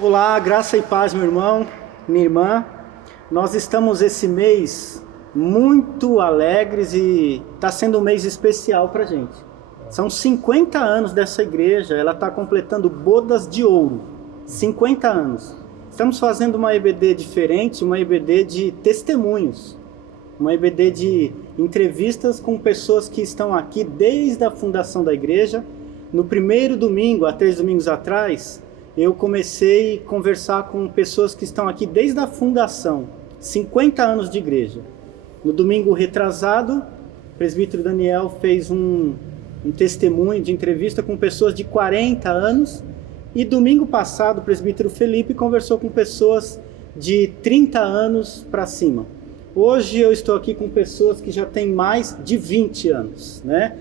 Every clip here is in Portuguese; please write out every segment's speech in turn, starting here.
Olá, graça e paz, meu irmão, minha irmã. Nós estamos esse mês muito alegres e está sendo um mês especial para a gente. São 50 anos dessa igreja, ela está completando bodas de ouro. 50 anos. Estamos fazendo uma EBD diferente, uma EBD de testemunhos. Uma EBD de entrevistas com pessoas que estão aqui desde a fundação da igreja. No primeiro domingo, há 3 domingos atrás, eu comecei a conversar com pessoas que estão aqui desde a fundação, 50 anos de igreja. No domingo retrasado, o presbítero Daniel fez um testemunho de entrevista com pessoas de 40 anos, e domingo passado o presbítero Felipe conversou com pessoas de 30 anos para cima. Hoje eu estou aqui com pessoas que já têm mais de 20 anos, né?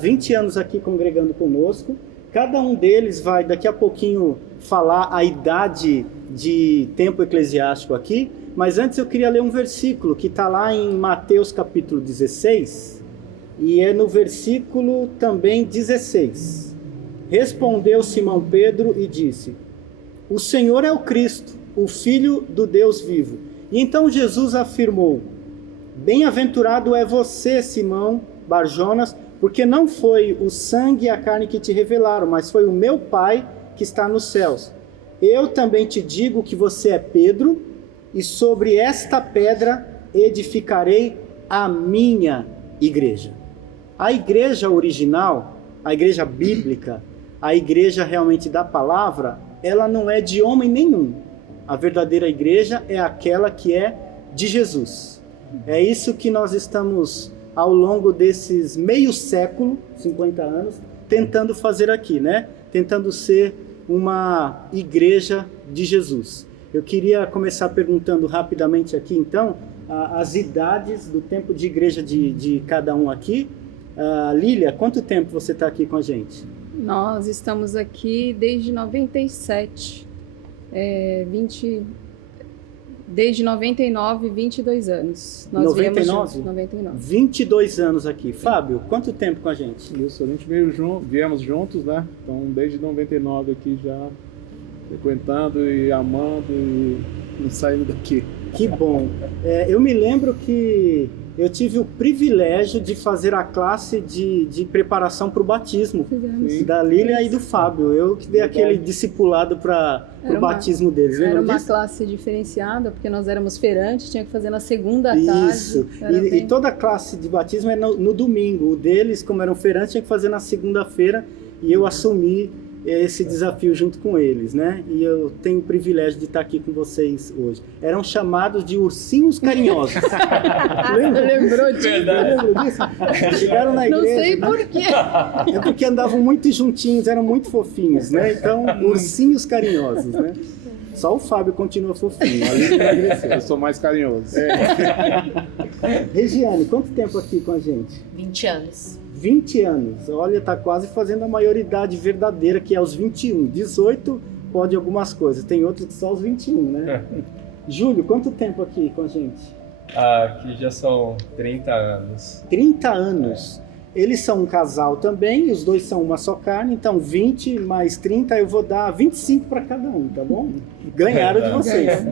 20 anos aqui congregando conosco. Cada um deles vai daqui a pouquinho falar a idade de tempo eclesiástico aqui, mas antes eu queria ler um versículo que está lá em Mateus capítulo 16, e é no versículo também 16. Respondeu Simão Pedro e disse: O Senhor é o Cristo, o Filho do Deus vivo. E então Jesus afirmou: Bem-aventurado é você, Simão Barjonas, porque não foi o sangue e a carne que te revelaram, mas foi o meu Pai que está nos céus. Eu também te digo que você é Pedro, e sobre esta pedra edificarei a minha igreja. A igreja original, a igreja bíblica, a igreja realmente da palavra, ela não é de homem nenhum. A verdadeira igreja é aquela que é de Jesus. É isso que nós estamos, ao longo desses meio século, 50 anos, tentando fazer aqui, né? Tentando ser uma igreja de Jesus. Eu queria começar perguntando rapidamente aqui, então, as idades do tempo de igreja de cada um aqui. Lília, quanto tempo você está aqui com a gente? Nós estamos aqui desde 97, desde 99, 22 anos. Nós 99? 99. 22 anos aqui. Fábio, quanto tempo com a gente? Isso, a gente viemos juntos, né? Então, desde 99 aqui já frequentando e amando e não saindo daqui. Que bom. Eu me lembro que eu tive o privilégio de fazer a classe de preparação para o batismo da Lília e do Fábio. Eu que dei aquele discipulado para o batismo deles. Era uma disso? classe diferenciada, porque nós éramos feirantes, tinha que fazer na segunda tarde. Isso. E toda a classe de batismo é no domingo. O deles, como eram feirantes, tinha que fazer na segunda-feira, e eu assumi esse desafio junto com eles, né? E eu tenho o privilégio de estar aqui com vocês hoje. Eram chamados de ursinhos carinhosos. Lembrou disso? Lembro disso? Chegaram na igreja. Não sei por quê. É porque andavam muito juntinhos, eram muito fofinhos, né? Então, ursinhos carinhosos, né? Só o Fábio continua fofinho, ali ele emagreceu. Eu sou mais carinhoso. Regiane, quanto tempo aqui com a gente? 20 anos. 20 anos. Olha, tá quase fazendo a maioridade verdadeira, que é aos 21. 18 pode algumas coisas, tem outros que só aos 21, né? Júlio, quanto tempo aqui com a gente? Aqui já são 30 anos. 30 anos. Eles são um casal também, os dois são uma só carne, então 20 mais 30 eu vou dar 25 para cada um, tá bom? Ganharam de vocês.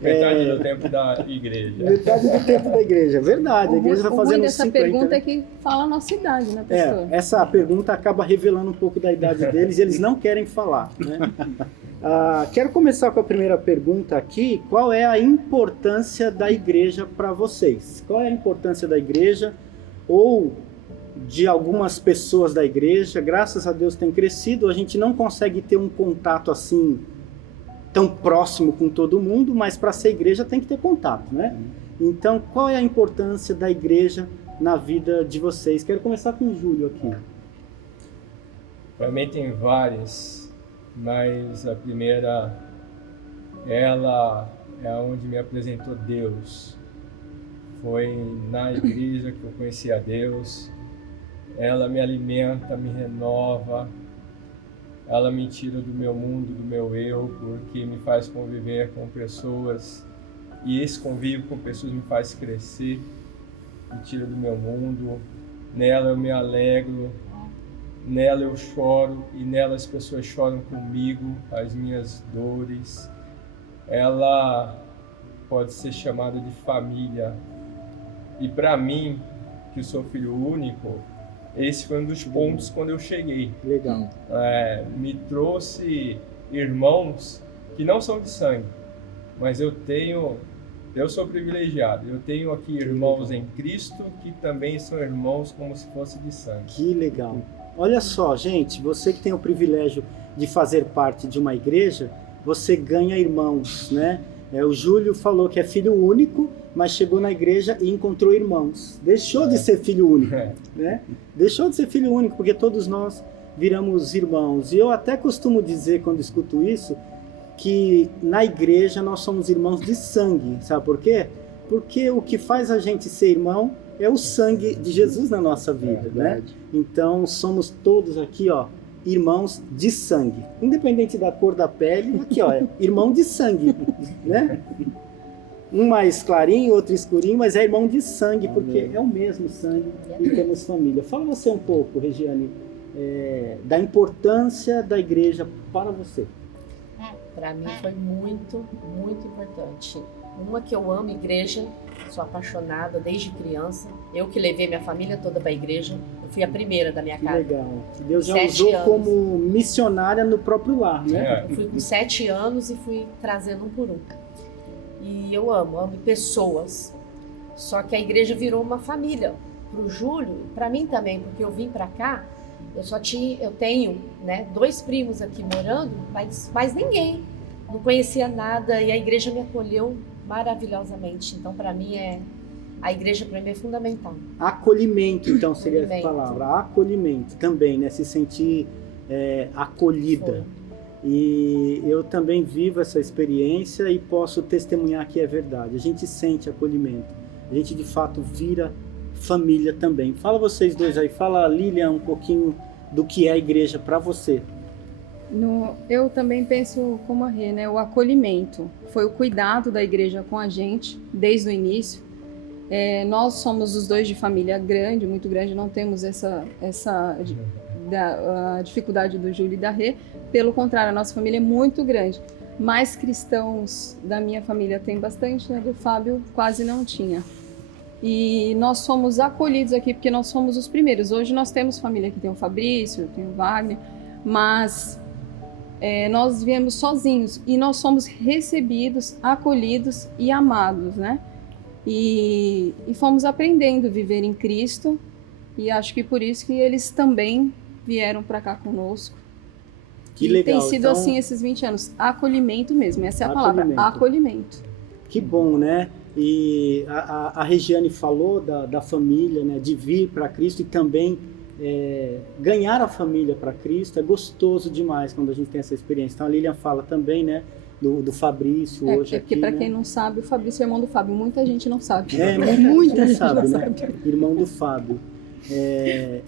Metade do tempo da igreja. Metade do tempo da igreja, verdade. A igreja está fazendo uns dessa 50. pergunta é que fala a nossa idade, né, pastor? Essa pergunta acaba revelando um pouco da idade deles e eles não querem falar, né? Quero começar com a primeira pergunta aqui. Qual é a importância da igreja para vocês? Qual é a importância da igreja ou de algumas pessoas da igreja? Graças a Deus tem crescido, a gente não consegue ter um contato assim tão próximo com todo mundo, mas para ser igreja tem que ter contato, né? Então, qual é a importância da igreja na vida de vocês? Quero começar com o Júlio aqui. Para mim tem várias, mas a primeira, ela é onde me apresentou Deus. Foi na igreja que eu conheci a Deus. Ela me alimenta, me renova. Ela me tira do meu mundo, do meu eu, porque me faz conviver com pessoas. E esse convívio com pessoas me faz crescer, me tira do meu mundo. Nela eu me alegro, nela eu choro e nela as pessoas choram comigo as minhas dores. Ela pode ser chamada de família. E para mim, que sou filho único, esse foi um dos pontos quando eu cheguei. Legal. Me trouxe irmãos que não são de sangue, mas eu sou privilegiado. Eu tenho aqui irmãos em Cristo que também são irmãos como se fosse de sangue. Que legal. Olha só, gente, você que tem o privilégio de fazer parte de uma igreja, você ganha irmãos, né? O Júlio falou que é filho único, mas chegou na igreja e encontrou irmãos. Deixou de ser filho único, né? Deixou de ser filho único, porque todos nós viramos irmãos. E eu até costumo dizer, quando escuto isso, que na igreja nós somos irmãos de sangue. Sabe por quê? Porque o que faz a gente ser irmão é o sangue de Jesus na nossa vida, né? Então somos todos aqui, ó, irmãos de sangue. Independente da cor da pele, aqui, ó, é irmão de sangue, né? Um mais clarinho, outro escurinho, mas é irmão de sangue, porque é o mesmo sangue e temos família. Fala você um pouco, Regiane, da importância da igreja para você. Para mim foi muito, muito importante. Uma, que eu amo igreja, sou apaixonada desde criança. Eu que levei minha família toda para a igreja, eu fui a primeira da minha casa. Legal. Deus já usou como missionária no próprio lar, né? Eu fui com 7 anos e fui trazendo um por um. E eu amo pessoas. Só que a igreja virou uma família. Para o Júlio, para mim também, porque eu vim para cá, eu tenho, né, 2 primos aqui morando, mas mais ninguém. Não conhecia nada e a igreja me acolheu maravilhosamente. Então, para mim, a igreja para mim é fundamental. Acolhimento, então, seria a palavra. Acolhimento também, né? Se sentir acolhida. Foi. E eu também vivo essa experiência e posso testemunhar que é verdade. A gente sente acolhimento. A gente, de fato, vira família também. Fala vocês dois aí. Fala, Lilian, um pouquinho do que é a igreja para você. Eu também penso como a Rê, né? O acolhimento. Foi o cuidado da igreja com a gente desde o início. Nós somos os dois de família grande, muito grande. Não temos essa a dificuldade do Júlio e da Rê. Pelo contrário, a nossa família é muito grande. Mais cristãos da minha família tem bastante, né? Do Fábio quase não tinha. E nós fomos acolhidos aqui porque nós fomos os primeiros. Hoje nós temos família que tem o Fabrício, tem o Wagner, mas nós viemos sozinhos e nós somos recebidos, acolhidos e amados, né? E fomos aprendendo a viver em Cristo e acho que por isso que eles também vieram para cá conosco. Que legal. Tem sido assim esses 20 anos. Acolhimento mesmo, essa é a palavra, acolhimento. Que bom, né? E a Regiane falou da família, né? De vir para Cristo e também ganhar a família para Cristo. É gostoso demais quando a gente tem essa experiência. Então a Lilian fala também, né? Do Fabrício hoje aqui, porque para né? Quem não sabe, o Fabrício é irmão do Fábio. Muita gente não sabe. Muita gente sabe, né? Irmão do Fábio.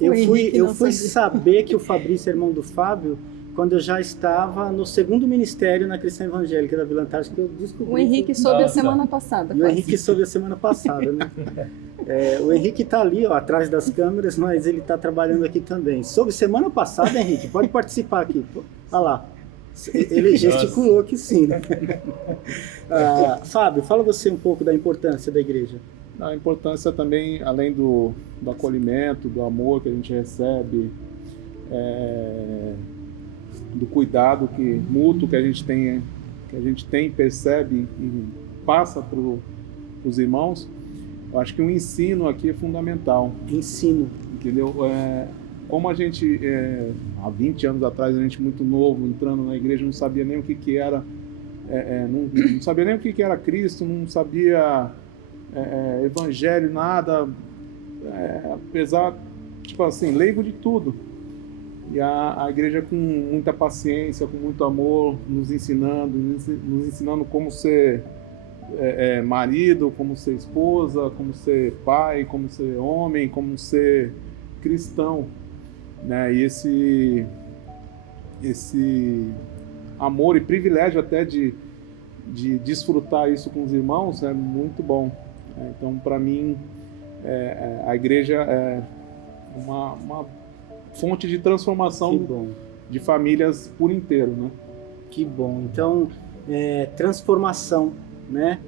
Eu fui saber que o Fabrício é irmão do Fábio quando eu já estava no 2º ministério na Cristã Evangélica da Vila Antártica, que eu descobri. O Henrique soube a semana passada. O Henrique soube a semana passada, né? O Henrique está ali, ó, atrás das câmeras, mas ele está trabalhando aqui também. Soube semana passada, Henrique, pode participar aqui. Olha lá. Ele gesticulou que sim. Né? Fábio, fala você um pouco da importância da igreja. A importância também, além do acolhimento, do amor que a gente recebe, do cuidado mútuo que a gente tem, percebe e passa para os irmãos. Eu acho que o ensino aqui é fundamental. Ensino. Entendeu? Como a gente, há 20 anos atrás, a gente muito novo, entrando na igreja, não sabia nem o que era, não sabia nem o que era Cristo, não sabia evangelho, nada, apesar, tipo assim, leigo de tudo. E a igreja com muita paciência, com muito amor, nos ensinando como ser marido, como ser esposa, como ser pai, como ser homem, como ser cristão, né? E esse amor e privilégio até de desfrutar isso com os irmãos é muito bom. Então, para mim, a igreja é fonte de Que transformação bom. de famílias por inteiro, né? Que bom. Então, transformação, né?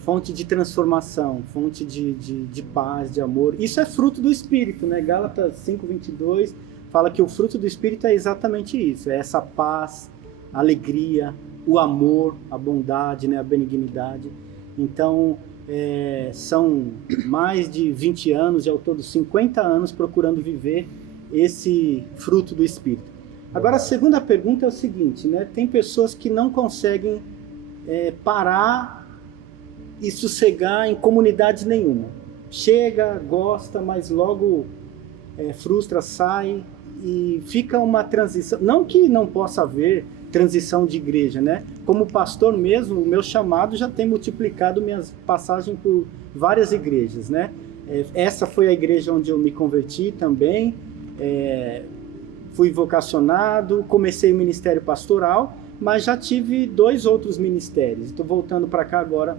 Fonte de transformação, fonte de paz, de amor. Isso é fruto do Espírito, né? Gálatas 5:22 fala que o fruto do Espírito é exatamente isso. É essa paz, a alegria, o amor, a bondade, né? A benignidade. Então, são mais de 20 anos, e ao todo 50 anos, procurando viver esse fruto do Espírito. Agora, a segunda pergunta é o seguinte, né? Tem pessoas que não conseguem parar e sossegar em comunidade nenhuma. Chega, gosta, mas logo frustra, sai e fica uma transição. Não que não possa haver transição de igreja, né? Como pastor mesmo, o meu chamado já tem multiplicado minhas passagens por várias igrejas, né? Essa foi a igreja onde eu me converti também. Fui vocacionado, comecei o ministério pastoral, mas já tive 2 outros ministérios. Estou voltando para cá agora,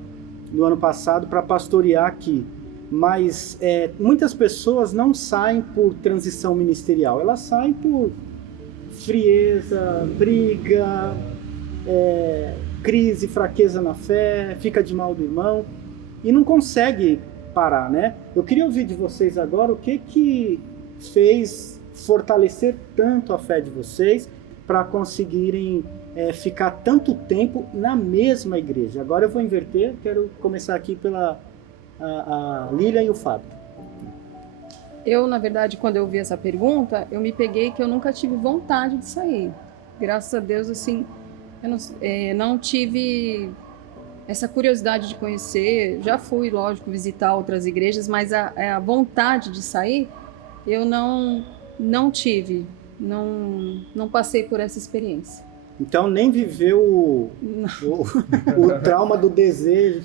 no ano passado, para pastorear aqui. Mas muitas pessoas não saem por transição ministerial, elas saem por frieza, briga, crise, fraqueza na fé, fica de mal do irmão e não consegue parar, né? Eu queria ouvir de vocês agora o que fez fortalecer tanto a fé de vocês para conseguirem ficar tanto tempo na mesma igreja. Agora eu vou inverter, quero começar aqui pela a Lilian e o Fábio. Eu, na verdade, quando eu vi essa pergunta, eu me peguei que eu nunca tive vontade de sair. Graças a Deus, assim, eu não tive essa curiosidade de conhecer. Já fui, lógico, visitar outras igrejas, mas a vontade de sair, eu não tive. Não passei por essa experiência. Então nem viveu o trauma do desejo.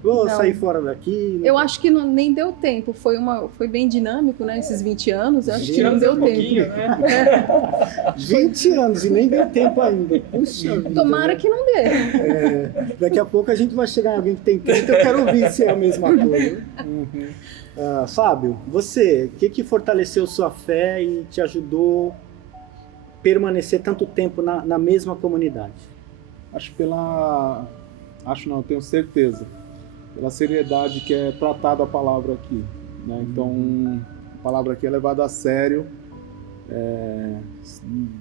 Vou sair fora daqui. Eu acho que nem deu tempo. Foi bem dinâmico, né? Esses 20 anos. Eu acho que não deu tempo. Né? 20 anos e nem deu tempo ainda. Puxa vida, Tomara que não dê. Daqui a pouco a gente vai chegar em alguém que tem 30. Eu quero ouvir se é a mesma coisa. Fábio, você, o que fortaleceu sua fé e te ajudou a permanecer tanto tempo na mesma comunidade? Eu tenho certeza, pela seriedade que é tratada a palavra aqui, né? Então, a palavra aqui é levada a sério,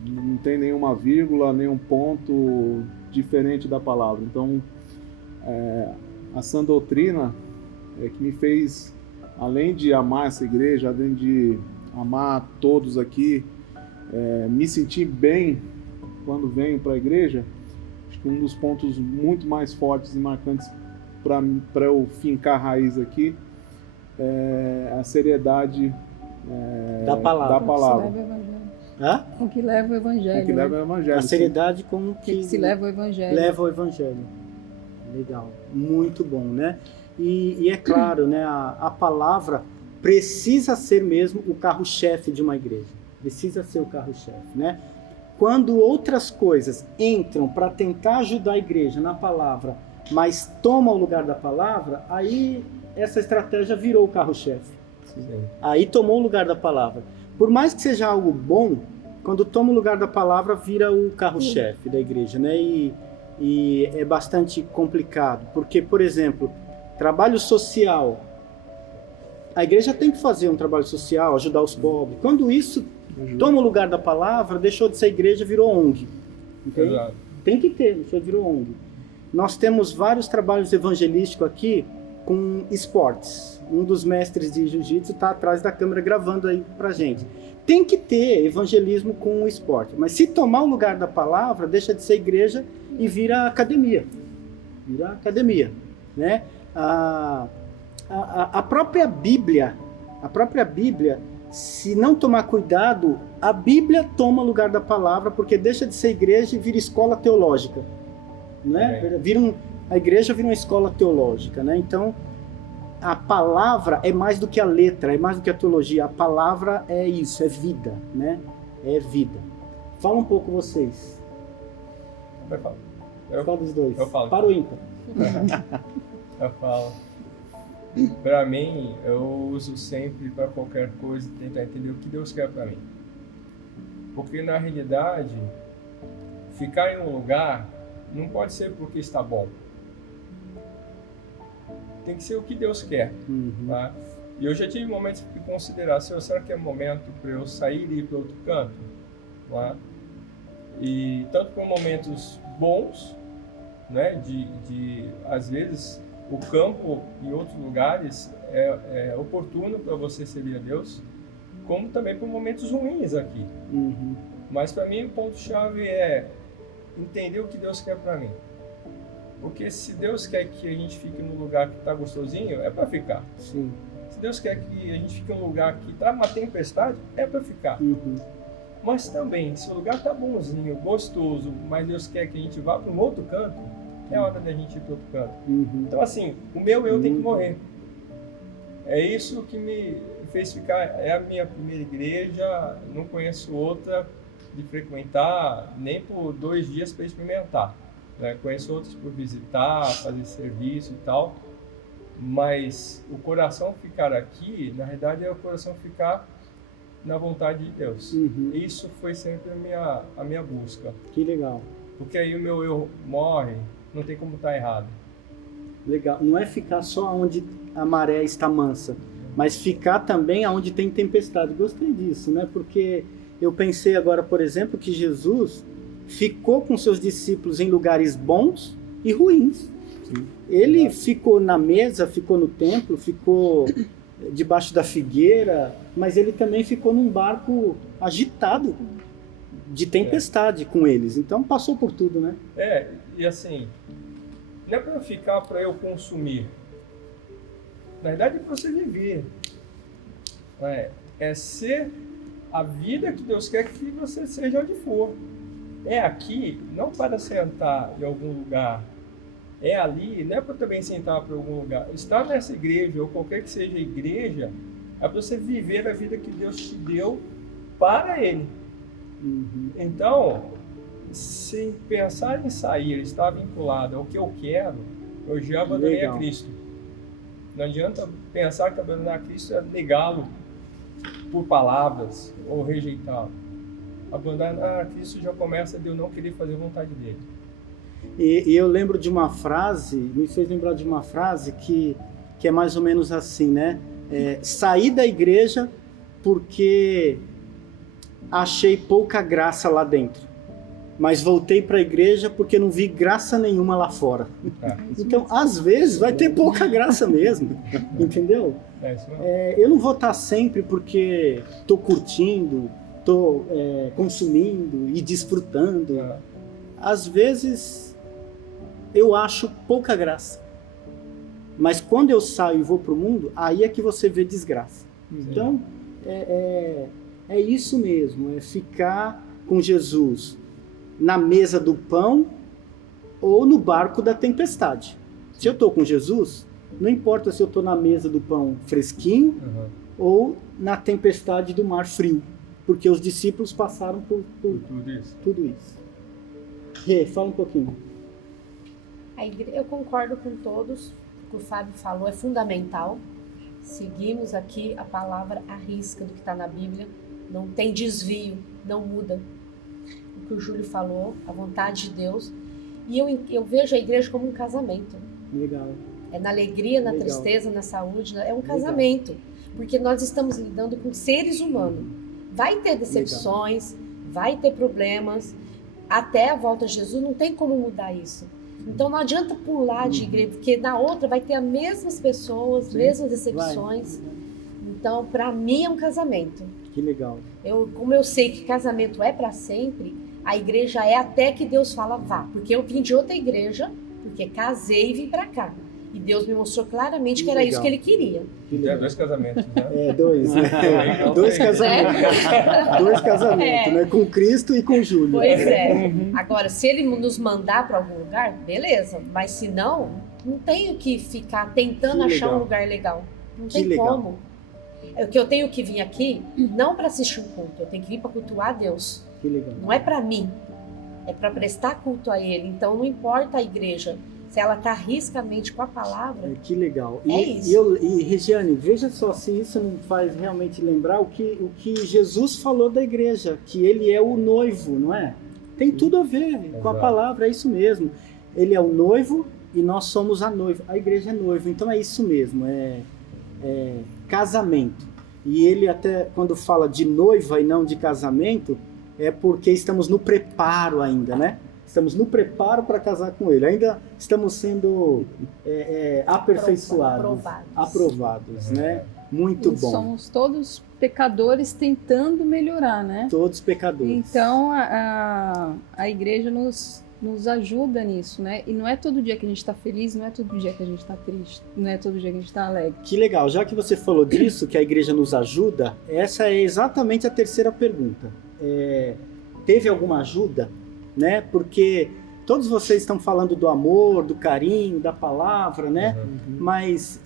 não tem nenhuma vírgula, nenhum ponto diferente da palavra. Então, a sã doutrina que me fez, além de amar essa igreja, além de amar todos aqui, me sentir bem quando venho para a igreja. Acho que um dos pontos muito mais fortes e marcantes para eu fincar raiz aqui é a seriedade da palavra. O que leva o evangelho. O que leva o evangelho. A seriedade com que se leva o evangelho. Leva o evangelho. Legal. Muito bom, né? E é claro, né? A palavra precisa ser mesmo o carro-chefe de uma igreja. Precisa ser o carro-chefe, né? Quando outras coisas entram para tentar ajudar a igreja na palavra, mas tomam o lugar da palavra, aí essa estratégia virou o carro-chefe. Aí tomou o lugar da palavra. Por mais que seja algo bom, quando toma o lugar da palavra, vira o carro-chefe da igreja, né? E é bastante complicado, porque, por exemplo, trabalho social, a igreja tem que fazer um trabalho social, ajudar os pobres. Quando isso toma o lugar da palavra, deixou de ser igreja, virou ONG. Okay? Tem que ter, virou ONG. Nós temos vários trabalhos evangelísticos aqui com esportes. Um dos mestres de jiu-jitsu está atrás da câmera gravando aí pra gente. Tem que ter evangelismo com o esporte, mas se tomar o lugar da palavra, deixa de ser igreja e vira academia. Vira academia, né? A própria Bíblia, se não tomar cuidado, a Bíblia toma lugar da palavra, porque deixa de ser igreja e vira escola teológica, né? A igreja vira uma escola teológica, né? Então, a palavra é mais do que a letra, é mais do que a teologia. A palavra é isso, é vida, né? É vida. Fala um pouco vocês. Vai falar. Qual dos dois? Eu falo. Para o ímpar. Eu falo. para mim, eu uso sempre para qualquer coisa tentar entender o que Deus quer para mim. Porque na realidade, ficar em um lugar não pode ser porque está bom. Tem que ser o que Deus quer. Tá? E eu já tive momentos de considerar, será que é momento para eu sair e ir para outro canto? Tá? E tanto por momentos bons, né, às vezes o campo em outros lugares é oportuno para você servir a Deus, como também por momentos ruins aqui. Mas para mim o ponto-chave é entender o que Deus quer para mim. Porque se Deus quer que a gente fique num lugar que está gostosinho, é para ficar. Sim. Se Deus quer que a gente fique num lugar que está uma tempestade, é para ficar. Mas também, se o lugar está bonzinho, gostoso, mas Deus quer que a gente vá para um outro canto, é hora da gente ir para outro canto. Então assim, o meu eu tem que morrer. É isso que me fez ficar, é a minha primeira igreja, não conheço outra de frequentar, nem por 2 dias para experimentar. Né? Conheço outras por visitar, fazer serviço e tal, mas o coração ficar aqui, na realidade é o coração ficar na vontade de Deus. Isso foi sempre a minha busca. Que legal. Porque aí o meu eu morre, não tem como estar errado. Legal. Não é ficar só onde a maré está mansa, mas ficar também onde tem tempestade. Gostei disso, né? Porque eu pensei agora, por exemplo, que Jesus ficou com seus discípulos em lugares bons e ruins. Ele ficou na mesa, ficou no templo, ficou debaixo da figueira, mas ele também ficou num barco agitado de tempestade com eles. Então passou por tudo, né? E assim, não é para ficar para eu consumir. Na verdade é para você viver. É ser a vida que Deus quer que você seja onde for. É aqui, não para sentar em algum lugar. É ali, não é para também sentar para algum lugar. Estar nessa igreja, ou qualquer que seja a igreja, é para você viver a vida que Deus te deu para Ele. Então, se pensar em sair, estar vinculado ao que eu quero, eu já abandonei a Cristo. Não adianta pensar que abandonar a Cristo é negá-lo por palavras ou rejeitá-lo. Abandonar a Cristo já começa de eu não querer fazer a vontade dele. E eu lembro de uma frase, me fez lembrar de uma frase que é mais ou menos assim, né? Saí da igreja porque achei pouca graça lá dentro, mas voltei para a igreja porque não vi graça nenhuma lá fora. Então, às vezes, vai ter pouca graça mesmo, entendeu? Eu não vou estar sempre porque estou curtindo, estou consumindo e desfrutando. Às vezes eu acho pouca graça, mas quando eu saio e vou para o mundo, aí é que você vê desgraça. Então é isso mesmo, é ficar com Jesus na mesa do pão ou no barco da tempestade. Se eu estou com Jesus, não importa se eu estou na mesa do pão fresquinho ou na tempestade do mar frio, porque os discípulos passaram por tudo isso. Fala um pouquinho. Eu concordo com todos, o que o Fábio falou é fundamental. Seguimos aqui a palavra à risca do que está na Bíblia, não tem desvio, não muda. O que o Júlio falou, a vontade de Deus. E eu vejo a igreja como um casamento. Legal. É na alegria, na Legal. Tristeza, na saúde, é um casamento. Porque nós estamos lidando com seres humanos. Vai ter decepções, vai ter problemas. Até a volta de Jesus não tem como mudar isso. Então não adianta pular de igreja, porque na outra vai ter as mesmas pessoas, mesmas decepções. Então, para mim é um casamento. Que legal. Como eu sei que casamento é para sempre, a igreja é até que Deus fala vá. Porque eu vim de outra igreja, porque casei e vim para cá. E Deus me mostrou claramente que era isso que Ele queria. É 2 casamentos, né? 2, né? 2 casamentos. 2 casamentos, né? Com Cristo e com Júlio. Pois é. Agora, se Ele nos mandar para algum lugar, beleza. Mas se não, não tenho que ficar tentando achar um lugar legal. Não tem como. O que eu tenho que vir aqui, não para assistir um culto, eu tenho que vir para cultuar a Deus. Que legal. Não é para mim, é para prestar culto a Ele. Então não importa a igreja. se ela está riscamente com a palavra, Que legal. É isso. E Regiane, veja só se isso não faz realmente lembrar o que Jesus falou da igreja, que ele é o noivo, não é? Tem tudo a ver com a Exato. palavra, é isso mesmo. Ele é o noivo e nós somos a noiva. A igreja é noivo, então é isso mesmo, é casamento. E ele até, quando fala de noiva e não de casamento, é porque estamos no preparo ainda, né? Estamos no preparo para casar com ele. Ainda estamos sendo aperfeiçoados, aprovados, né? Muito E bom. somos todos pecadores tentando melhorar, né? Todos pecadores. Então a igreja nos ajuda nisso, né? E não é todo dia que a gente está feliz, não é todo dia que a gente está triste, não é todo dia que a gente está alegre. Que legal. Já que você falou disso, que a igreja nos ajuda, essa é exatamente a terceira pergunta. Teve alguma ajuda, né? Porque todos vocês estão falando do amor, do carinho, da palavra, né? Mas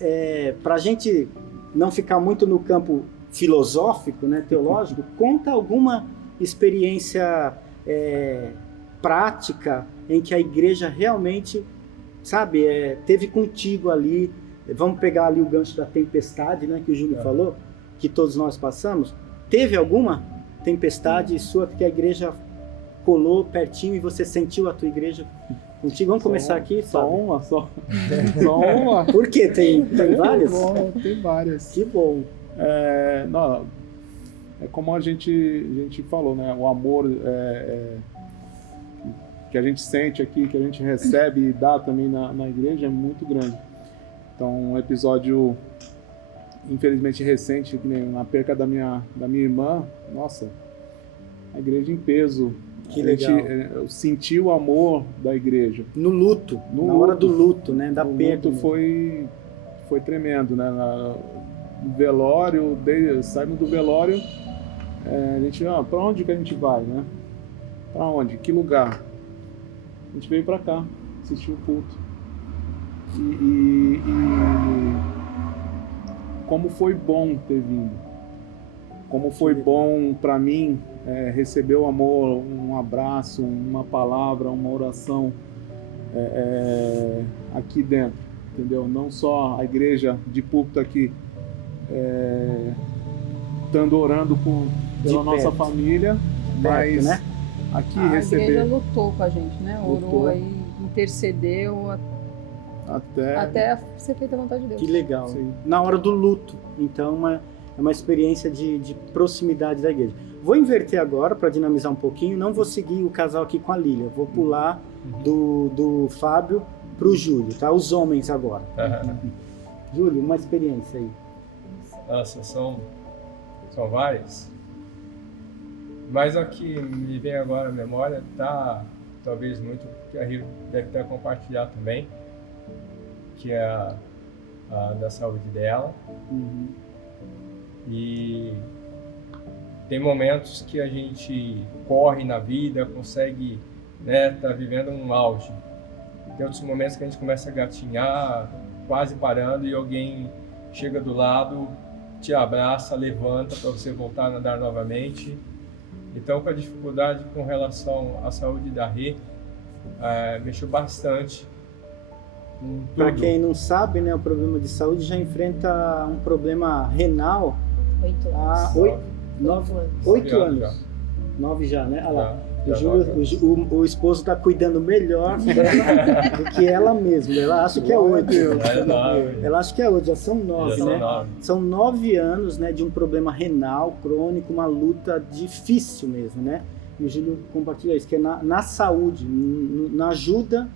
para a gente não ficar muito no campo filosófico, né, teológico, conta alguma experiência prática em que a igreja realmente, sabe, teve contigo ali. Vamos pegar ali o gancho da tempestade, né, que o Júlio falou, que todos nós passamos. Teve alguma tempestade sua que a igreja colou pertinho e você sentiu a tua igreja contigo? Vamos começar aqui, Só Fábio. uma, só uma. Por quê? Tem várias? Tem várias. Que bom. Não, é como a gente falou, né? O amor que a gente sente aqui, que a gente recebe e dá também na igreja é muito grande. Então, um episódio, infelizmente recente, na perca da minha irmã, nossa, a igreja em peso. Que A gente, legal. eu senti o amor da igreja. No luto, No na hora luto. do luto, né? Da O perda. luto foi tremendo, né? No velório, saímos do velório, a gente, pra onde que a gente vai, né? Pra onde? Que lugar? A gente veio pra cá, assistir o culto. E como foi bom ter vindo. Como foi bom pra mim receber o amor, um abraço, uma palavra, uma oração aqui dentro, entendeu? Não só a igreja de púlpito aqui, estando orando pela nossa perto. família, mas né? aqui A receber igreja lutou com a gente, né? Lutou. Orou aí, intercedeu até ser feita a vontade de Deus. Que legal. Sim. Na hora do luto. Então, é uma experiência de proximidade da igreja. Vou inverter agora para dinamizar um pouquinho. Não vou seguir o casal aqui com a Lília. Vou pular do Fábio para o Júlio, tá? Os homens agora. Júlio, uma experiência aí. Nossa, são várias. Mas a que me vem agora à memória tá talvez muito que a Rio deve ter compartilhado também, que é a da saúde dela. E tem momentos que a gente corre na vida, consegue, né, tá vivendo um auge. Tem outros momentos que a gente começa a gatinhar, quase parando, e alguém chega do lado, te abraça, levanta para você voltar a nadar novamente. Então, com a dificuldade com relação à saúde da Rê, mexeu bastante. Para quem não sabe, né, o problema de saúde já enfrenta um problema renal 8 anos. há 8 anos. 9 já, né? Olha lá. O esposo está cuidando melhor dela do que ela mesma. Ela acha que é 8. Ela acha que é 8, já são 9, né? São 9 anos, né, de um problema renal crônico, uma luta difícil mesmo, né? E o Júlio compartilha isso, que é na saúde, na ajuda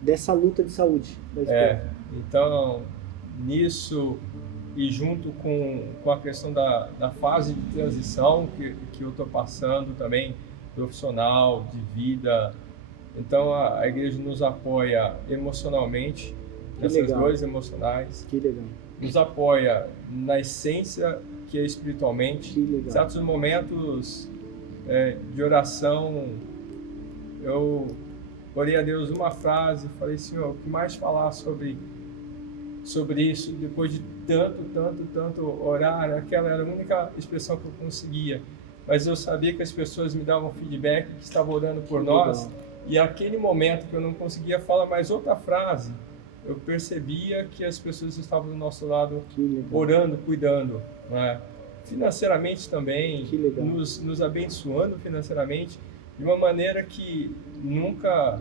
dessa luta de saúde. Então, nisso, e junto com a questão da fase de transição que eu estou passando também, profissional, de vida. Então a igreja nos apoia emocionalmente, nessas dores emocionais. Que legal. Nos apoia na essência, que é espiritualmente. Que legal. Em certos momentos de oração, eu orei a Deus uma frase, falei, Senhor, o que mais falar sobre isso, depois de tanto orar, aquela era a única expressão que eu conseguia. Mas eu sabia que as pessoas me davam feedback, que estavam orando por nós, E aquele momento que eu não conseguia falar mais outra frase, eu percebia que as pessoas estavam do nosso lado orando, cuidando, né? Financeiramente também, nos abençoando financeiramente de uma maneira que nunca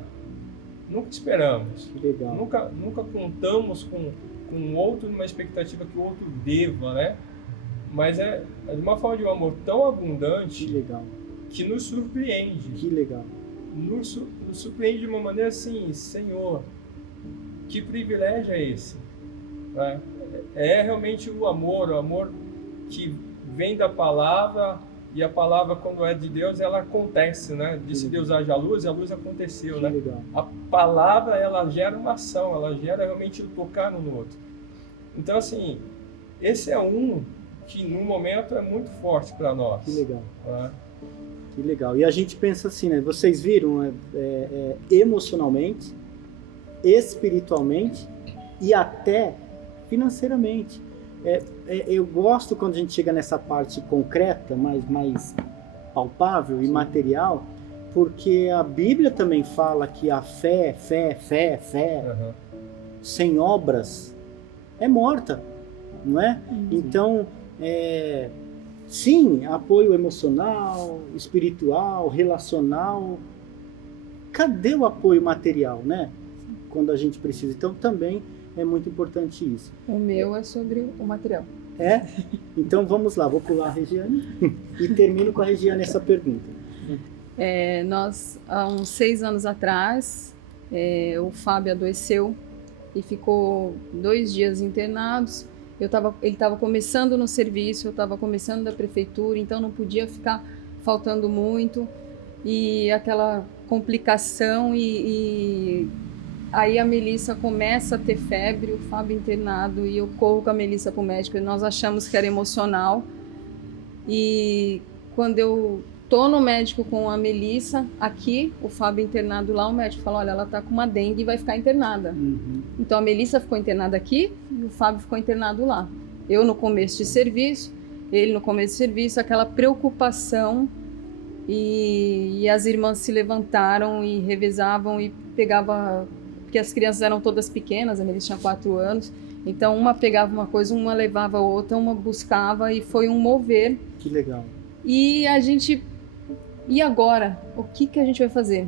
esperamos. Nunca contamos com o outro numa expectativa que o outro deva, né? Mas é de uma forma de um amor tão abundante que nos surpreende. Que legal. Nos surpreende de uma maneira assim, Senhor, que privilégio é esse? Né? É realmente o amor que vem da palavra, e a palavra, quando é de Deus, ela acontece, né? Disse Deus haja luz, e a luz aconteceu, né? Legal. A palavra, ela gera uma ação, ela gera realmente o tocar no outro. Então, assim, esse é um que no momento é muito forte para nós. Que legal. Né? Que legal. E a gente pensa assim, né? Vocês viram emocionalmente, espiritualmente e até financeiramente. Eu gosto quando a gente chega nessa parte concreta, mais palpável e material, porque a Bíblia também fala que a fé sem obras é morta, não é? Então, sim, apoio emocional, espiritual, relacional. Cadê o apoio material, né? Quando a gente precisa. Então, também é muito importante isso. O meu é sobre o material. Então, vamos lá. Vou pular a Regiane e termino com a Regiane essa pergunta. Nós, há uns 6 anos atrás, o Fábio adoeceu e ficou 2 dias internados. Ele estava começando no serviço, eu estava começando da prefeitura, então não podia ficar faltando muito. E aquela complicação aí a Melissa começa a ter febre, o Fábio internado, e eu corro com a Melissa para o médico, e nós achamos que era emocional. E quando eu tô no médico com a Melissa, aqui, o Fábio internado lá, o médico falou, olha, ela tá com uma dengue e vai ficar internada. Então a Melissa ficou internada aqui e o Fábio ficou internado lá. Eu no começo de serviço, ele no começo de serviço, aquela preocupação, e as irmãs se levantaram e revezavam e pegava, porque as crianças eram todas pequenas, a Melissa tinha 4 anos, então uma pegava uma coisa, uma levava a outra, uma buscava, e foi um mover. Que legal. E a gente... E agora? O que a gente vai fazer?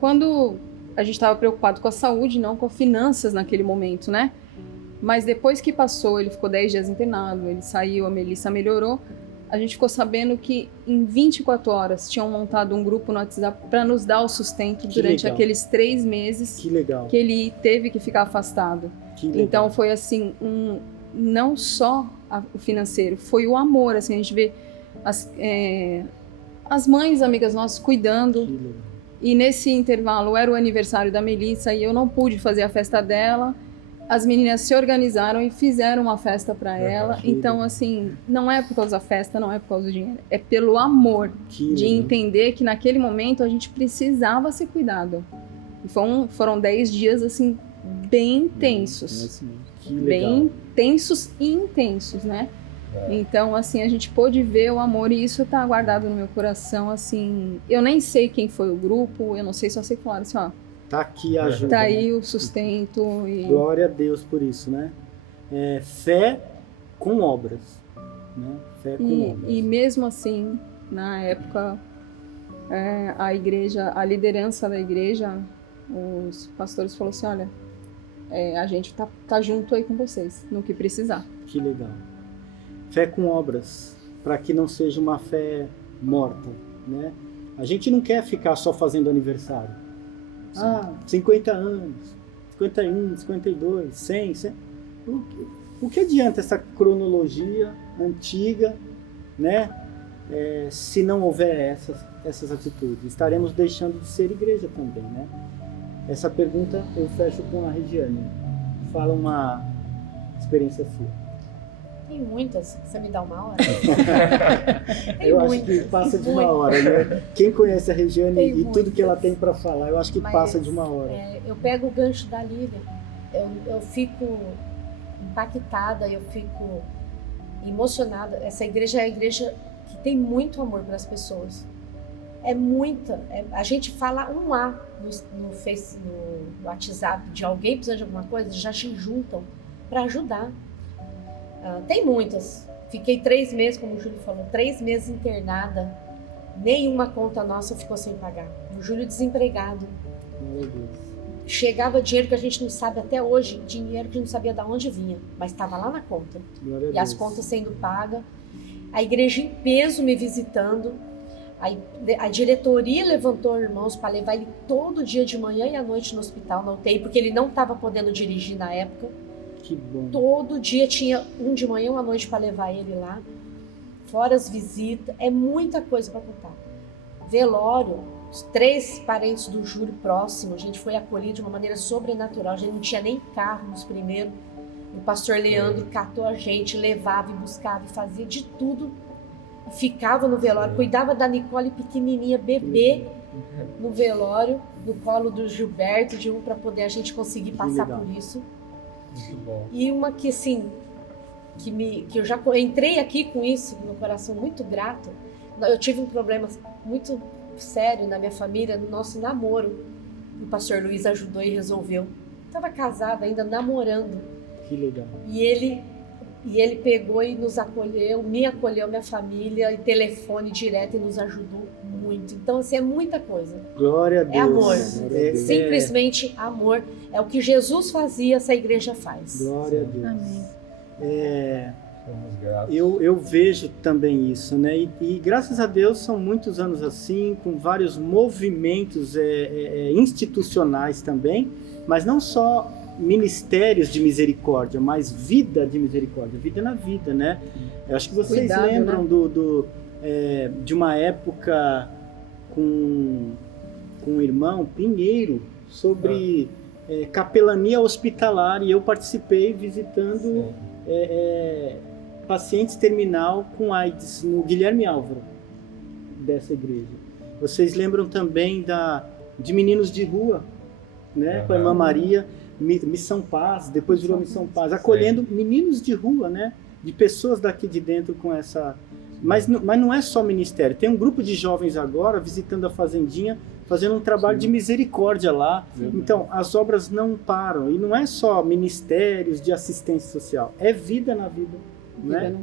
Quando a gente estava preocupado com a saúde, não com as finanças naquele momento, né? Mas depois que passou, ele ficou 10 dias internado, ele saiu, a Melissa melhorou, a gente ficou sabendo que em 24 horas tinham montado um grupo no WhatsApp para nos dar o sustento durante aqueles 3 meses que ele teve que ficar afastado. Então foi assim, não só o financeiro, foi o amor, assim, a gente vê as mães amigas nossas cuidando, e nesse intervalo era o aniversário da Melissa e eu não pude fazer a festa dela, as meninas se organizaram e fizeram uma festa para ela. Então assim, não é por causa da festa, não é por causa do dinheiro, é pelo amor de entender que naquele momento a gente precisava ser cuidado. E foram 10 dias assim bem tensos, bem tensos e intensos, né? Então, assim, a gente pôde ver o amor, e isso tá guardado no meu coração, assim, eu nem sei quem foi o grupo, eu não sei, só sei que falaram assim, ó, tá aqui a ajuda, tá aí o sustento. E... Glória a Deus por isso, né? Fé com obras, né? Fé com obras. E mesmo assim, na época, a igreja, a liderança da igreja, os pastores falaram assim, olha, a gente tá junto aí com vocês, no que precisar. Que legal. Fé com obras, para que não seja uma fé morta, né? A gente não quer ficar só fazendo aniversário. 50 anos, 51, 52, 100. O que adianta essa cronologia antiga, né? Se não houver essas atitudes? Estaremos deixando de ser igreja também, né? Essa pergunta eu fecho com a Regiane. Fala uma experiência sua. Tem muitas, você me dá uma hora? Eu acho que passa de uma hora, né? Quem conhece a Regiane e tudo que ela tem para falar, eu acho que passa de uma hora. Eu pego o gancho da Lívia, eu fico impactada, eu fico emocionada. Essa igreja é a igreja que tem muito amor para as pessoas. é muita. A gente fala um A no WhatsApp de alguém precisando de alguma coisa, já se juntam para ajudar. Tem muitas. Fiquei 3 meses, como o Júlio falou, 3 meses internada. Nenhuma conta nossa ficou sem pagar. O Júlio desempregado. Meu Deus. Chegava dinheiro que a gente não sabe até hoje, dinheiro que a gente não sabia de onde vinha, mas estava lá na conta. Glória a E as Deus. contas sendo pagas. A igreja em peso me visitando. A diretoria levantou irmãos para levar ele todo dia de manhã e à noite no hospital, na UTI, porque ele não estava podendo dirigir na época. Que bom. Todo dia tinha um de manhã e uma noite para levar ele lá. Fora as visitas, é muita coisa para contar. Velório, os 3 parentes do Júlio próximos, a gente foi acolhido de uma maneira sobrenatural, a gente não tinha nem carro nos primeiros. O pastor Leandro catou a gente, levava e buscava e fazia de tudo. Ficava no velório, cuidava da Nicole pequenininha, bebê, no velório, no colo do Gilberto, de para poder a gente conseguir passar por isso. Muito bom. E uma que assim, que eu já entrei aqui com isso, com meu coração muito grato. Eu tive um problema muito sério na minha família, no nosso namoro. O pastor Luiz ajudou e resolveu. Estava casada ainda, namorando. Que legal. E ele pegou e nos acolheu, minha família, e telefone direto e nos ajudou muito. Então, assim, é muita coisa. Glória a Deus. É amor. Glória a Deus. Simplesmente amor. É o que Jesus fazia, essa igreja faz. Glória a Deus. Amém. Somos gratos. Eu vejo também isso, né? E graças a Deus são muitos anos assim, com vários movimentos institucionais também, mas não só ministérios de misericórdia, mas vida de misericórdia, vida na vida, né? Eu acho que vocês Cuidado, lembram, né? de uma época com o irmão Pinheiro sobre capelania hospitalar, e eu participei visitando pacientes terminal com AIDS no Guilherme Álvaro, dessa igreja. Vocês lembram também de meninos de rua, né? Com a irmã Maria, Missão Paz, depois virou Missão Paz, acolhendo meninos de rua, né? De pessoas daqui de dentro com essa... Mas não é só ministério, tem um grupo de jovens agora visitando a fazendinha, fazendo um trabalho de misericórdia lá. Então, as obras não param, e não é só ministérios de assistência social, é vida na vida, né?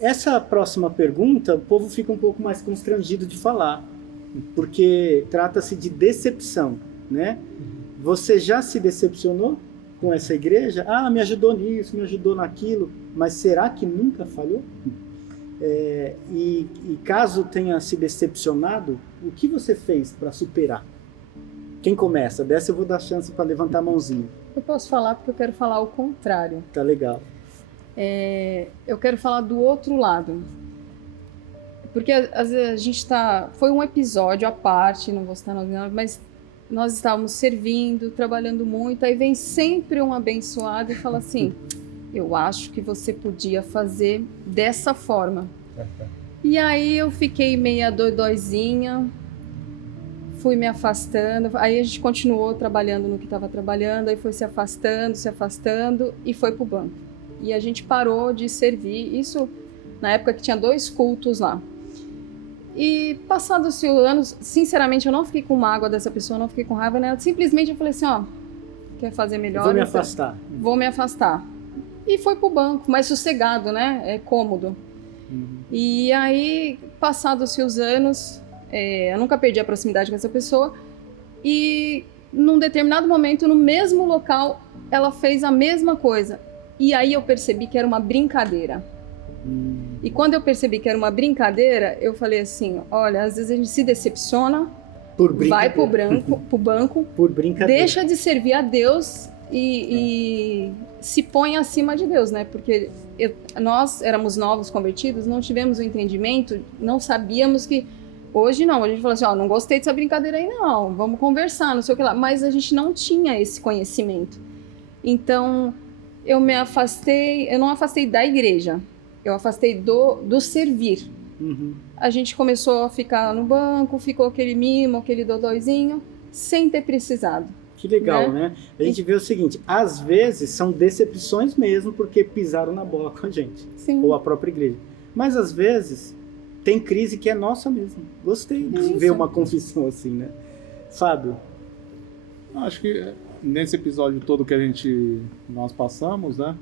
Essa próxima pergunta, o povo fica um pouco mais constrangido de falar, porque trata-se de decepção, né? Você já se decepcionou com essa igreja? Ah, me ajudou nisso, me ajudou naquilo, mas será que nunca falhou? E caso tenha se decepcionado, o que você fez para superar? Quem começa? Dessa eu vou dar chance para levantar a mãozinha. Eu posso falar porque eu quero falar o contrário. Tá legal. Eu quero falar do outro lado. Porque às vezes a gente está... Foi um episódio à parte, não vou citar nome, mas nós estávamos servindo, trabalhando muito, aí vem sempre um abençoado e fala assim, eu acho que você podia fazer dessa forma. E aí eu fiquei meia dodóizinha, fui me afastando, aí a gente continuou trabalhando no que estava trabalhando, aí foi se afastando e foi pro banco. E a gente parou de servir, isso na época que tinha 2 cultos lá. E passados-se os anos, sinceramente, eu não fiquei com mágoa dessa pessoa, não fiquei com raiva, né? Simplesmente eu falei assim, ó, quer fazer melhor? Vou me afastar. Vou me afastar. E foi pro banco, mais sossegado, né? É cômodo. E aí, passados-se os anos, eu nunca perdi a proximidade com essa pessoa, e num determinado momento, no mesmo local, ela fez a mesma coisa. E aí eu percebi que era uma brincadeira. E quando eu percebi que era uma brincadeira, eu falei assim, olha, às vezes a gente se decepciona, vai pro banco, por brincadeira. deixa de servir a Deus e se põe acima de Deus, né? Porque nós éramos novos convertidos, não tivemos o entendimento, não sabíamos que... Hoje não, a gente falou assim, ó, não gostei dessa brincadeira aí não, vamos conversar, não sei o que lá. Mas a gente não tinha esse conhecimento. Então, eu me afastei, eu não afastei da igreja, eu afastei do servir. A gente começou a ficar no banco, ficou aquele mimo, aquele dodóizinho, sem ter precisado. Que legal, né? A gente vê o seguinte, às vezes são decepções mesmo, porque pisaram na bola com a gente. Sim. Ou a própria igreja. Mas às vezes tem crise que é nossa mesmo. Gostei de ver uma confissão assim, né? Fábio? Acho que nesse episódio todo que nós passamos, né?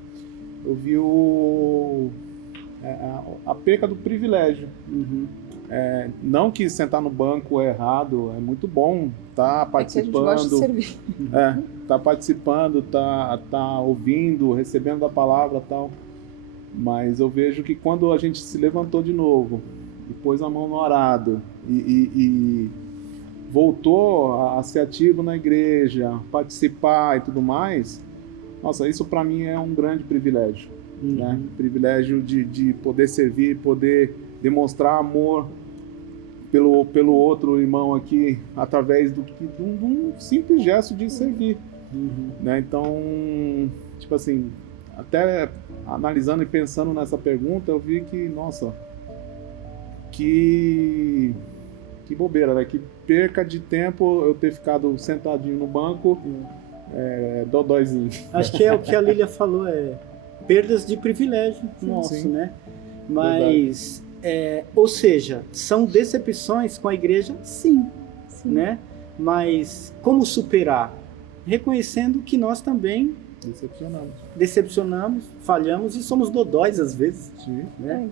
Eu vi a perca do privilégio. Uhum. Não que sentar no banco é errado, é muito bom estar participando. É que a gente gosta de servir. Tá participando, tá ouvindo, recebendo a palavra e tal. Mas eu vejo que quando a gente se levantou de novo e pôs a mão no arado e voltou a ser ativo na igreja, participar e tudo mais, nossa, isso para mim é um grande privilégio. Né? Privilégio de poder servir, poder demonstrar amor pelo outro irmão aqui, através de um simples gesto de servir. Né? Então, tipo assim, até analisando e pensando nessa pergunta, eu vi que, nossa, que bobeira, né? Que perca de tempo eu ter ficado sentadinho no banco, dodóizinho. Acho que é o que a Lília falou, perdas de privilégio nosso, sim. né? Mas, ou seja, são decepções com a igreja, sim, né? Mas como superar? Reconhecendo que nós também decepcionamos, falhamos e somos dodóis às vezes. Sim. Né?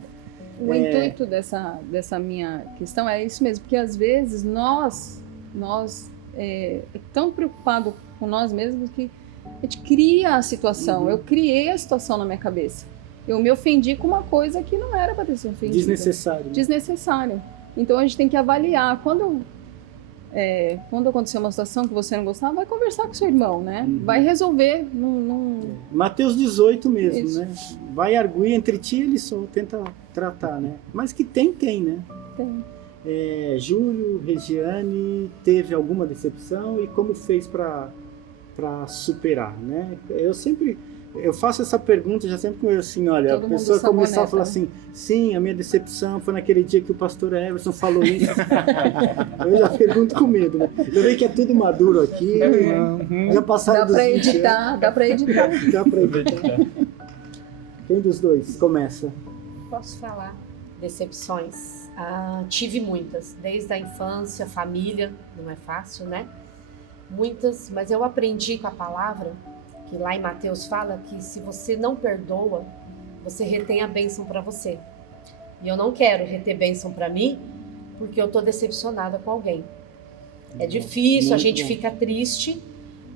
O intuito dessa minha questão é isso mesmo, porque às vezes nós tão preocupados com nós mesmos que a gente cria a situação. Eu criei a situação na minha cabeça. Eu me ofendi com uma coisa que não era para ter se ofendido. Desnecessário. Desnecessário. Então a gente tem que avaliar. Quando acontecer uma situação que você não gostava, vai conversar com seu irmão, né? Vai resolver. Mateus 18 mesmo, Isso. né? Vai arguir entre ti, ele só tenta tratar, né? Mas que tem, né? Tem. Júlio, Regiane, teve alguma decepção e como fez para superar, né? Eu faço essa pergunta já sempre com ele assim, olha, Todo a pessoa mundo começar a saboneta, falar né? assim, sim, a minha decepção foi naquele dia que o pastor Everson falou isso. Eu já pergunto com medo, né? Eu vejo que é tudo maduro aqui, já passaram Dá dos para 20 editar, anos. dá para editar. Dá pra editar. Quem dos dois começa? Posso falar? Decepções. Tive muitas, desde a infância, família, não é fácil, né? Muitas, mas eu aprendi com a palavra, que lá em Mateus fala que se você não perdoa, você retém a bênção para você. E eu não quero reter bênção para mim, porque eu tô decepcionada com alguém. É difícil, a gente fica triste,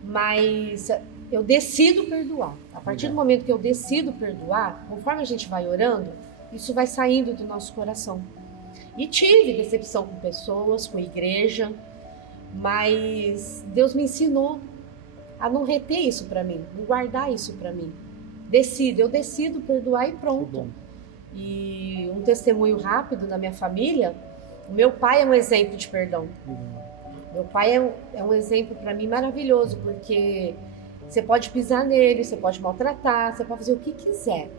mas eu decido perdoar. A partir do momento que eu decido perdoar, conforme a gente vai orando, isso vai saindo do nosso coração. E tive decepção com pessoas, com igreja, mas Deus me ensinou a não reter isso para mim, não guardar isso para mim. Eu decido perdoar e pronto. E um testemunho rápido na minha família, o meu pai é um exemplo de perdão. Meu pai é um exemplo para mim maravilhoso, porque você pode pisar nele, você pode maltratar, você pode fazer o que quiser.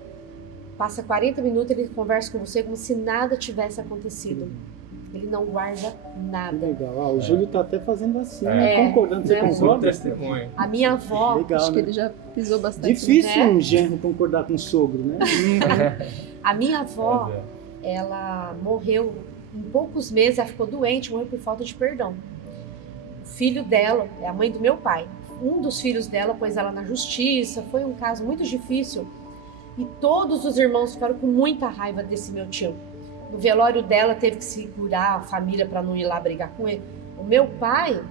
Passa 40 minutos, ele conversa com você como se nada tivesse acontecido. Ele não guarda nada. Legal. O Júlio tá até fazendo assim, concordando. Você né? concorda? Testemunho. A minha avó, Legal, Acho que né? ele já pisou bastante. Difícil né? um genro concordar com um sogro, né? a minha avó, ela morreu em poucos meses, ela ficou doente, morreu por falta de perdão. O filho dela, é a mãe do meu pai, um dos filhos dela pôs ela na justiça, foi um caso muito difícil. E todos os irmãos ficaram com muita raiva desse meu tio. No velório dela, teve que segurar a família para não ir lá brigar com ele. O meu pai,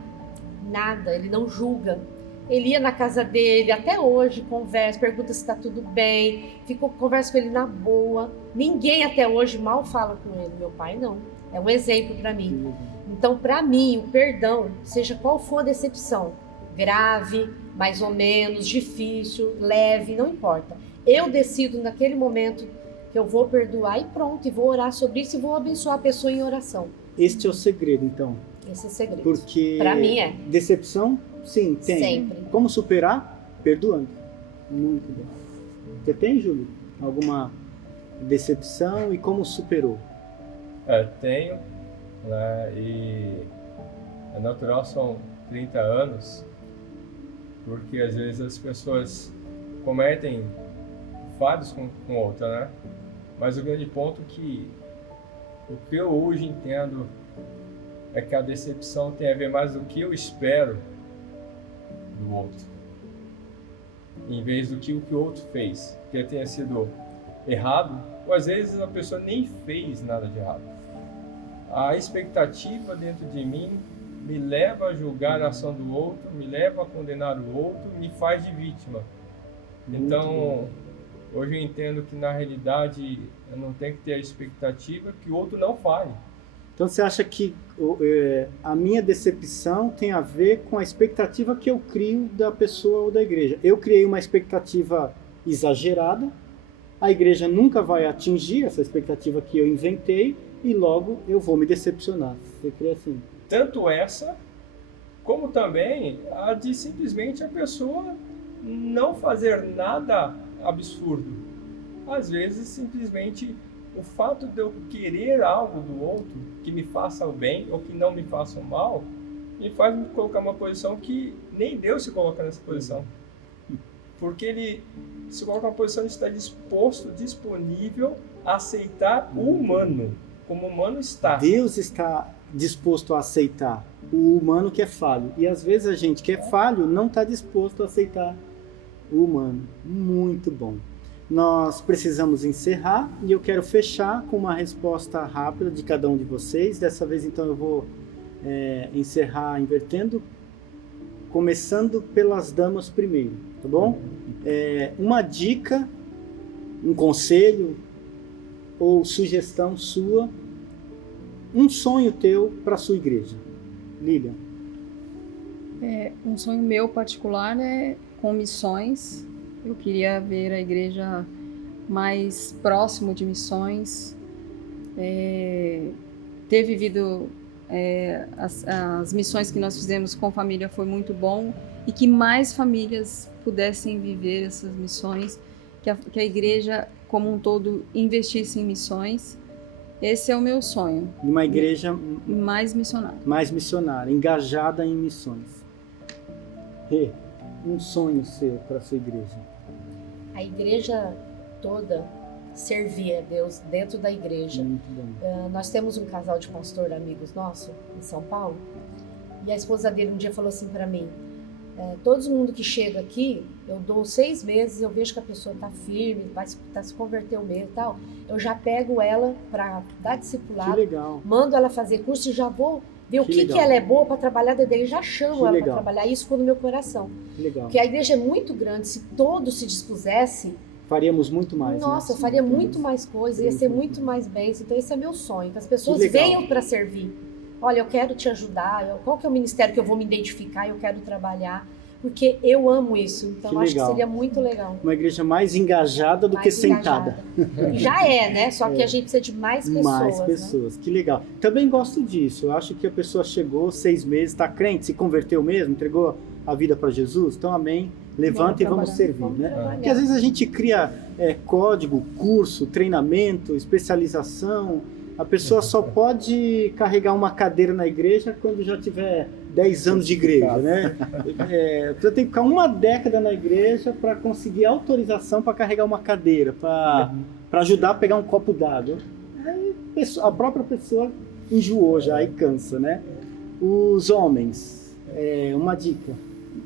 nada, ele não julga. Ele ia na casa dele, até hoje, conversa, pergunta se está tudo bem, conversa com ele na boa. Ninguém até hoje mal fala com ele. Meu pai não. É um exemplo para mim. Então, para mim, o perdão, seja qual for a decepção, grave, mais ou menos, difícil, leve, não importa. Eu decido naquele momento que eu vou perdoar e pronto, e vou orar sobre isso e vou abençoar a pessoa em oração. Este é o segredo, então. Esse é o segredo. Porque Pra mim é. Decepção, sim, tem. Sempre. Como superar? Perdoando. Muito bem. Você tem, Júlio? Alguma decepção e como superou? Tenho, né? E é natural, são 30 anos, porque às vezes as pessoas cometem falhas com outra, né? Mas o grande ponto é que O que eu hoje entendo é que a decepção tem a ver mais do que eu espero do outro, em vez do que o outro fez, que tenha sido errado, ou às vezes a pessoa nem fez nada de errado. A expectativa dentro de mim me leva a julgar a ação do outro, me leva a condenar o outro, me faz de vítima. Então, hoje eu entendo que na realidade eu não tenho que ter a expectativa que o outro não fale. Então você acha que a minha decepção tem a ver com a expectativa que eu crio da pessoa ou da igreja? Eu criei uma expectativa exagerada, a igreja nunca vai atingir essa expectativa que eu inventei e logo eu vou me decepcionar. Você crê assim? Tanto essa, como também a de simplesmente a pessoa não fazer nada absurdo. Às vezes, simplesmente, o fato de eu querer algo do outro que me faça o bem ou que não me faça o mal, me faz me colocar numa posição que nem Deus se coloca nessa posição. Porque ele se coloca numa posição de estar disposto, disponível a aceitar o humano, como o humano está. Deus está disposto a aceitar o humano que é falho. E às vezes a gente que é falho não está disposto a aceitar o humano. Muito bom. Nós precisamos encerrar e eu quero fechar com uma resposta rápida de cada um de vocês. Dessa vez, então, eu vou encerrar invertendo, começando pelas damas primeiro, tá bom? Uma dica, um conselho ou sugestão sua, um sonho teu para a sua igreja. Lilian. Um sonho meu particular é com missões. Eu queria ver a igreja mais próximo de missões, ter vivido as missões que nós fizemos com família foi muito bom e que mais famílias pudessem viver essas missões, que a igreja como um todo investisse em missões. Esse é o meu sonho. Uma igreja mais missionária. Mais missionária, engajada em missões. Um sonho seu para a sua igreja? A igreja toda servir a Deus dentro da igreja. Muito bom. Nós temos um casal de pastor amigos nossos em São Paulo e a esposa dele um dia falou assim para mim: todo mundo que chega aqui, eu dou 6 meses, eu vejo que a pessoa está firme, tá se converteu mesmo e tal, eu já pego ela para dar discipulado, que legal. Mando ela fazer curso e já vou ver o que ela é boa para trabalhar dentro dele, já chamo ela para trabalhar. Isso ficou no meu coração. Que legal. Porque a igreja é muito grande, se todos se dispusessem, faríamos muito mais. Nossa, né? eu faria muito mais coisas, ia ser muito mais bênção. Então esse é meu sonho, que as pessoas venham para servir. Olha, eu quero te ajudar, qual que é o ministério que eu vou me identificar, eu quero trabalhar, porque eu amo isso. Então eu acho que seria muito legal. Uma igreja mais engajada do que sentada. E já né? Só que a gente precisa de mais pessoas. Mais pessoas, né? Que legal. Também gosto disso. Eu acho que a pessoa chegou 6 meses, está crente, se converteu mesmo, entregou a vida para Jesus. Então, amém. Levanta e vamos servir, né? Porque às vezes a gente cria código, curso, treinamento, especialização. A pessoa só pode carregar uma cadeira na igreja quando já tiver 10 anos de igreja, né? Você tem que ficar 1 década na igreja para conseguir autorização para carregar uma cadeira, para ajudar a pegar um copo d'água. Aí a própria pessoa enjoou já e cansa, né? Os homens, uma dica,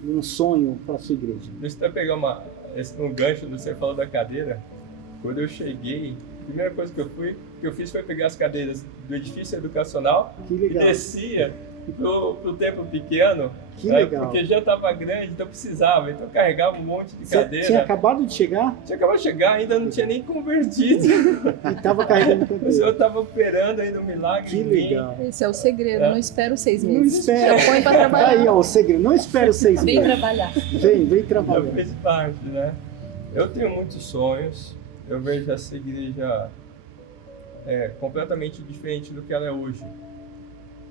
um sonho para a sua igreja. Deixa eu pegar um gancho do que você falou da cadeira. Quando eu cheguei, a primeira coisa que eu fiz foi pegar as cadeiras do edifício educacional e descia pro templo pequeno, porque já estava grande, então precisava, então carregava um monte de cadeira. Tinha acabado de chegar? Tinha acabado de chegar, ainda não tinha nem convertido. E estava carregando cadeira. O Senhor estava operando ainda um milagre. Que legal. Esse é o segredo, não espero 6 meses. Não espera. Já põe para trabalhar. Aí, ó, o segredo, não espero 6 meses. Vem trabalhar. Vem trabalhar. Já fez parte, né? Eu tenho muitos sonhos, eu vejo essa igreja completamente diferente do que ela é hoje.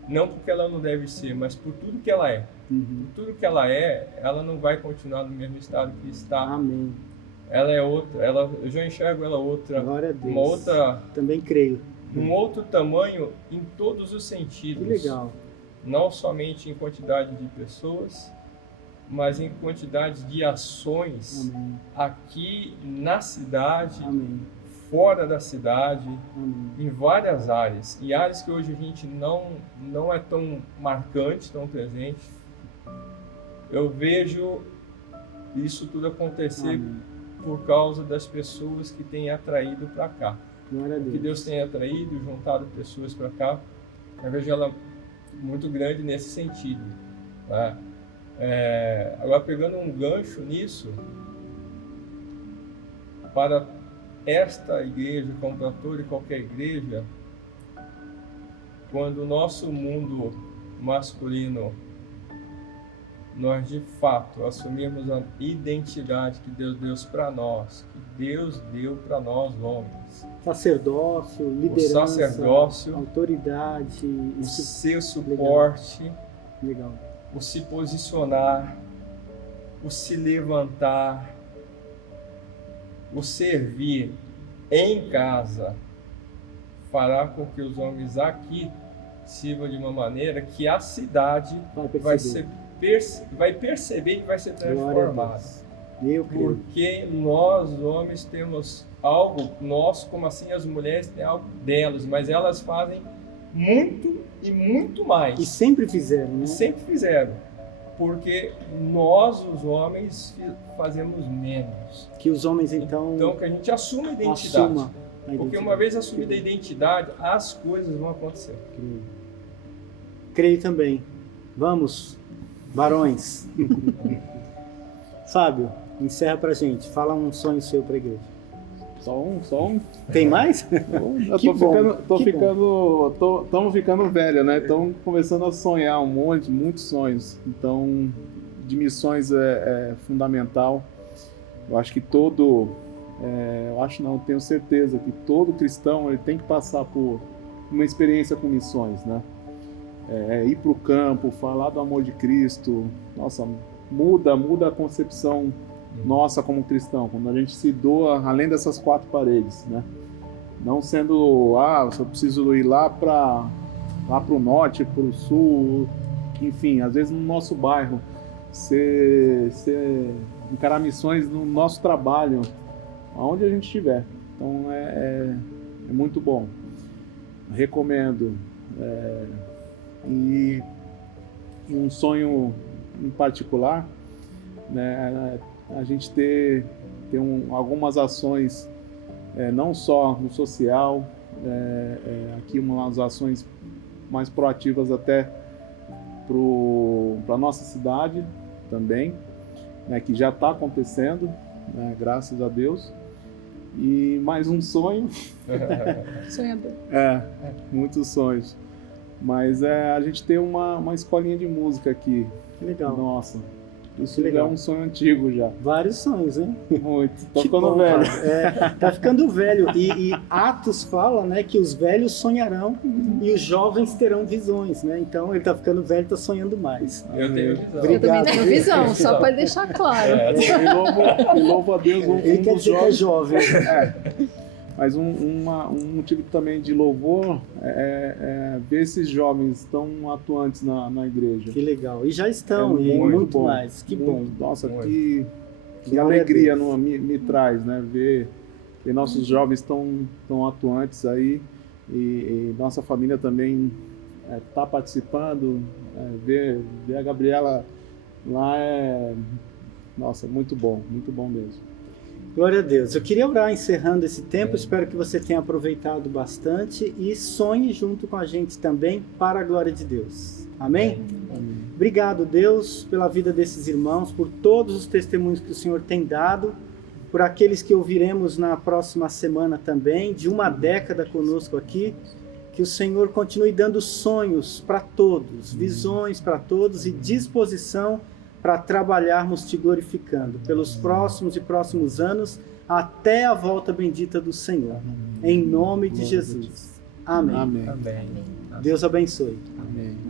Não porque ela não deve ser, mas por tudo que ela é. Por tudo que ela é, ela não vai continuar no mesmo estado que está. Amém. Ela é outra, eu já enxergo ela outra. Glória a Deus. Uma outra. Também creio. Um outro tamanho em todos os sentidos. Que legal. Não somente em quantidade de pessoas, mas em quantidade de ações. Amém. Aqui na cidade, Amém. fora da cidade, Amém. em várias áreas. E áreas que hoje a gente não é tão marcante, tão presente. Eu vejo isso tudo acontecer Amém. por causa das pessoas que têm atraído para cá. Glória a Que Deus. Deus tem atraído, juntado pessoas para cá. Eu vejo ela muito grande nesse sentido. Tá? Agora, pegando um gancho nisso, para esta igreja, como para toda e qualquer igreja, quando o nosso mundo masculino, nós de fato assumimos a identidade que Deus deu para nós, que Deus deu para nós homens, Sacerdócio, liderança, sacerdócio, autoridade, o isso seu suporte, legal. o se posicionar, o se levantar, o servir em casa, fará com que os homens aqui sirvam de uma maneira que a cidade vai perceber e vai ser transformada. Eu creio. Porque nós, homens, temos algo nosso, como assim as mulheres têm algo delas, mas elas fazem muito e muito mais. E sempre fizeram, né? Sempre fizeram. Porque nós, os homens, fazemos menos. Que os homens então que a gente assuma a identidade. assuma a Porque identidade. uma vez assumida a identidade, as coisas vão acontecer. Creio também. Vamos, varões. Fábio, encerra pra gente. Fala um sonho seu pra igreja. Só um. Tem mais? Eu Que bom, Estamos ficando velho, né? Estamos começando a sonhar muitos sonhos. Então, de missões é fundamental. Eu acho que tenho certeza que todo cristão ele tem que passar por uma experiência com missões, né? Ir para o campo, falar do amor de Cristo. Nossa, muda a concepção nossa como cristão, quando a gente se doa além dessas quatro paredes, né? Não sendo, eu preciso ir lá para o norte, para o sul, enfim, às vezes no nosso bairro, encarar missões no nosso trabalho, aonde a gente estiver. Então é muito bom, recomendo. E um sonho em particular, né, a gente ter algumas ações, não só no social, aqui umas ações mais proativas até para a nossa cidade também, né, que já está acontecendo, né, graças a Deus. E mais um sonho. Sonhador. Muitos sonhos. Mas a gente tem uma escolinha de música aqui. Que legal. Nossa, isso Que legal. é um sonho antigo já. Vários sonhos, hein? Muito. Tô Que ficando bom, velho. Fábio. Tá ficando velho. E Atos fala, né, que os velhos sonharão e os jovens terão visões, né? Então ele tá ficando velho, tá sonhando mais. Eu tenho visão. Eu também Obrigado. tenho visão, só para deixar claro. E louvo a Deus, Ele quer dos dizer que é jovens. jovem. Mas um motivo também de louvor é ver esses jovens tão atuantes na igreja. Que legal. E já estão, e muito bom. mais. Que bom. Nossa, Muito. que Glória a alegria Deus. me traz, né? Ver que nossos jovens tão atuantes aí e nossa família também tá participando. Ver a Gabriela lá nossa, muito bom mesmo. Glória a Deus. Eu queria orar encerrando esse tempo. Espero que você tenha aproveitado bastante e sonhe junto com a gente também para a glória de Deus. Amém? Obrigado, Deus, pela vida desses irmãos, por todos os testemunhos que o Senhor tem dado, por aqueles que ouviremos na próxima semana também, de uma década conosco aqui. Que o Senhor continue dando sonhos para todos, visões para todos e disposição para trabalharmos te glorificando pelos próximos anos, até a volta bendita do Senhor. Em nome de Jesus. Amém. Amém. Amém. Deus abençoe. Amém.